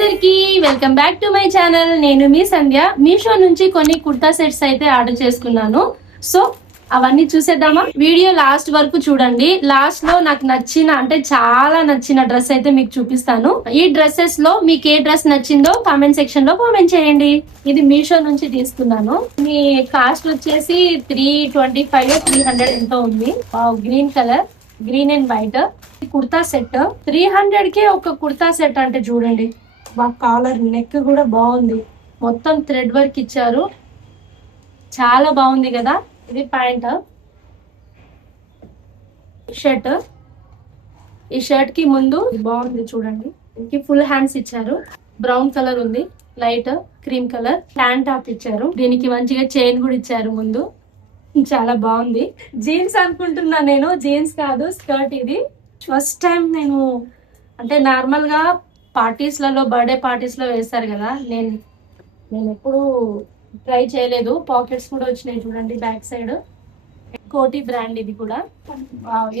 అందరికి welcome back to my channel. నేను మీ సంధ్య. మీషో నుంచి కొన్ని కుర్తా సెట్స్ అయితే ఆర్డర్ చేసుకున్నాను. సో అవన్నీ చూసేద్దామా? వీడియో లాస్ట్ వరకు చూడండి. లాస్ట్ లో నాకు నచ్చిన అంటే చాలా నచ్చిన డ్రెస్ అయితే మీకు చూపిస్తాను. ఈ డ్రెస్సెస్ లో మీకు ఏ డ్రెస్ నచ్చిందో కామెంట్ సెక్షన్ లో కామెంట్ చేయండి. ఇది మీషో నుంచి తీసుకున్నాను. మీ కాస్ట్ వచ్చేసి 325 300 ఎంతో ఉంది. Green colour, green and white kurta set 300 కి ఒక కుర్తా సెట్ అంటే చూడండి. కాలర్ నెక్ కూడా బాగుంది, మొత్తం థ్రెడ్ వర్క్ ఇచ్చారు, చాలా బాగుంది కదా. ఇది ప్యాంట్, షర్ట్. ఈ షర్ట్ కి ముందు బాగుంది చూడండి, దీనికి ఫుల్ హ్యాండ్స్ ఇచ్చారు. బ్రౌన్ కలర్ ఉంది, light cream colour. Hand top ఇచ్చారు, దీనికి మంచిగా చైన్ కూడా ఇచ్చారు ముందు. చాలా బాగుంది. జీన్స్ అనుకుంటున్నా నేను, జీన్స్ కాదు స్కర్ట్. ఇది ఫస్ట్ టైం నేను అంటే నార్మల్ గా పార్టీస్ లలో, బర్త్డే పార్టీస్ లో వేస్తారు కదా, నేను ఎప్పుడు ట్రై చేయలేదు. పాకెట్స్ కూడా వచ్చినాయి చూడండి బ్యాక్ సైడ్. కోటి బ్రాండ్ ఇది కూడా.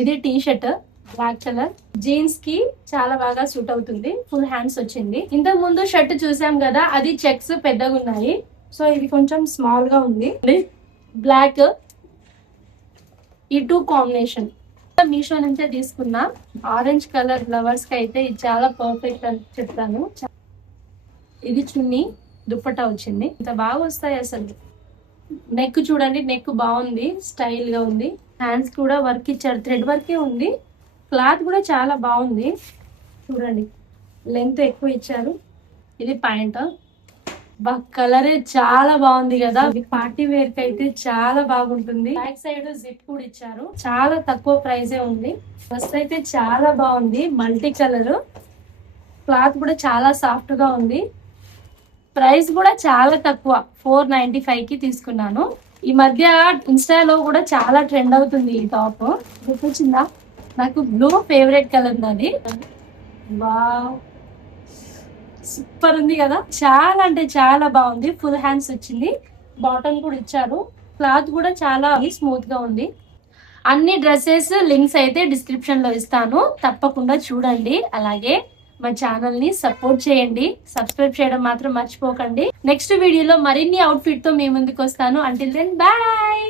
ఇది T shirt black colour, jeans కి చాలా బాగా సూట్ అవుతుంది. ఫుల్ హ్యాండ్స్ వచ్చింది. ఇంతకు ముందు షర్ట్ చూసాం కదా, అది చెక్స్ పెద్దగా ఉన్నాయి. సో ఇది కొంచెం స్మాల్ గా ఉంది. బ్లాక్ ఈ టూ కాంబినేషన్ మీషో నుంచే తీసుకున్నా. ఆరెంజ్ కలర్ లవర్స్ కి అయితే ఇది చాలా పర్ఫెక్ట్ అని చెప్తాను. ఇది చున్నీ, దుప్పట్టా వచ్చింది. ఇంత బాగా వస్తాయి అసలు. నెక్ చూడండి, నెక్ బాగుంది, స్టైల్ గా ఉంది. హ్యాండ్స్ కూడా వర్క్ ఇచ్చారు, థ్రెడ్ వర్కే ఉంది. క్లాత్ కూడా చాలా బాగుంది చూడండి, లెంత్ ఎక్కువ ఇచ్చారు. ఇది ప్యాంట్, కలరే చాలా బాగుంది కదా. ఇది పార్టీ వేర్ కి అయితే చాలా బాగుంటుంది. బ్యాక్ సైడ్ జిప్ కూడా ఇచ్చారు. చాలా తక్కువ ప్రైజే ఉంది. ఫస్ట్ అయితే చాలా బాగుంది, మల్టీ కలర్. క్లాత్ కూడా చాలా సాఫ్ట్ గా ఉంది. ప్రైస్ కూడా చాలా తక్కువ, 495 కి తీసుకున్నాను. ఈ మధ్య ఇన్స్టాలో కూడా చాలా ట్రెండ్ అవుతుంది ఈ టాప్. గుర్తొచ్చిందా? నాకు బ్లూ ఫేవరెట్ కలర్ నాది. వావ్, సూపర్ ఉంది కదా. చాలా అంటే చాలా బాగుంది. ఫుల్ హ్యాండ్స్ వచ్చింది, బాటమ్ కూడా ఇచ్చారు. క్లాత్ కూడా చాలా స్మూత్ గా ఉంది. అన్ని డ్రెస్సెస్ లింక్స్ అయితే డిస్క్రిప్షన్ లో ఇస్తాను, తప్పకుండా చూడండి. అలాగే మా ఛానల్ ని సపోర్ట్ చేయండి, సబ్స్క్రైబ్ చేయడం మాత్రం మర్చిపోకండి. నెక్స్ట్ వీడియోలో మరిన్ని అవుట్ఫిట్ తో మీ ముందుకు వస్తాను. Until then bye.